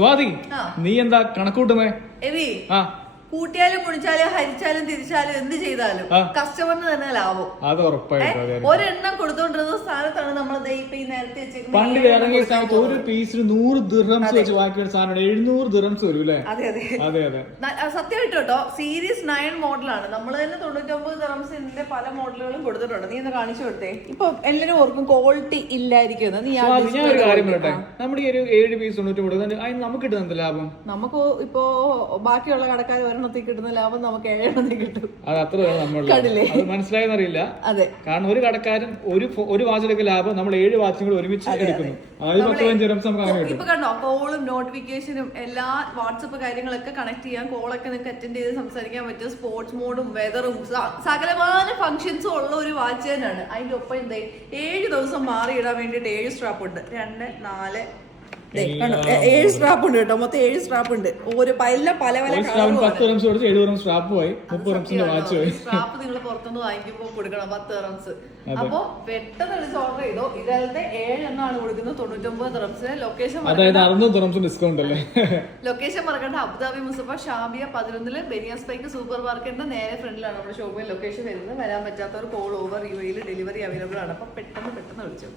സ്വാതി നീ എന്താ കണക്കൂട്ടുന്നേ? കൂട്ടിയാലും കുടിച്ചാലും ഹരിച്ചാലും തിരിച്ചാലും എന്ത് ചെയ്താലും കസ്റ്റമറിന് തന്നെ ലാഭം. അത് ഉറപ്പായിട്ടും ഒരെണ്ണം കൊടുത്തോണ്ടിരുന്ന സ്ഥാനത്താണ് നമ്മൾ ഈ നേരത്തെ പണ്ട് ഇറങ്ങിയ സ്ഥാനത്ത് ഒരു പീസിന് 100 ദിർഹംസ് വെച്ച് ബാക്കി ഒരു സാധനം 700 ദിർഹംസ് വരും അല്ലേ? അതെ സത്യമായിട്ട് കേട്ടോ. സീരീസ് 9 മോഡലാണ്. നമ്മൾ തന്നെ 99 ദിർഹംസിന്റെ പല മോഡലുകളും കൊടുത്തിട്ടുണ്ട്. നീ ഒന്ന് കാണിച്ചു കൊടുത്തേ. ഇപ്പൊ എല്ലാരും ഓർക്കും ക്വാളിറ്റി ഇല്ലായിരിക്കും. നീ ഞാൻ ഒരു കാര്യം പറയട്ടെ, നമ്മുടെ ഈ ഒരു 7 പീസ് 90 കൊടുക്കുന്നത് അതിന് നമുക്ക് കിട്ടുന്ന ലാഭം, നമുക്ക് ഇപ്പോ ബാക്കിയുള്ള കടക്കാർ ഒരെണ്ണത്തിൽ കിട്ടുന്ന ലാഭം നമുക്ക് 7 എണ്ണത്തിൽ കിട്ടും. അത് അത്ര മനസ്സിലായെന്നറിയില്ല. അതെ, കാരണം ഒരു കടക്കാരൻ ഒരു വാച്ചിലൊക്കെ ലാഭം നമ്മൾ 7 വാച്ചും കൂടെ ഒരുമിച്ച് എടുക്കുന്നു. ഇപ്പൊ കണ്ടോ, കോളും നോട്ടിഫിക്കേഷനും എല്ലാ വാട്സപ്പ് കാര്യങ്ങളൊക്കെ കണക്ട് ചെയ്യാൻ, കോളൊക്കെ നിങ്ങൾക്ക് അറ്റൻഡ് ചെയ്ത് സംസാരിക്കാൻ പറ്റും. സ്പോർട്സ് മോഡും വെതറും സകലമായ ഫംഗ്ഷൻസും ഉള്ള ഒരു വാച്ച് തന്നെയാണ്. അതിന്റെ ഒപ്പം എന്താ 7 ദിവസം മാറിയിടാൻ വേണ്ടിട്ട് 7 സ്ട്രാപ്പ് ഉണ്ട്. 2, 4, 7 സ്ട്രാപ്പ് ഉണ്ട് കേട്ടോ. മൊത്തം 7 സ്ട്രാപ്പ് ഉണ്ട്. ഓരോ പല പല സ്ട്രാപ്പ് നിങ്ങൾ പുറത്തുനിന്ന് വാങ്ങിക്കുമ്പോൾ കൊടുക്കണം 10 ദിർഹംസ്. അപ്പൊ പെട്ടെന്ന് വിളിച്ച് ഓർഡർ ചെയ്തോ. ഇതിലത്തെ 7 എണ്ണമാണ് കൊടുക്കുന്നത് 99 ദിർഹംസിന്. ലൊക്കേഷൻ മറക്കണ്ട, അബുദാബി മുസഫ ഷാബിയ 11 ബെനിയാസ് പൈക്ക് സൂപ്പർ മാർക്കറ്റിന്റെ നേരെ ഫ്രണ്ടിലാണ് നമ്മുടെ ഷോപ്പിൽ ലൊക്കേഷൻ വരുന്നത്. വരാൻ പറ്റാത്തവർ call over UAE delivery available ആണ്. അപ്പൊ പെട്ടെന്ന് വിളിച്ചോ.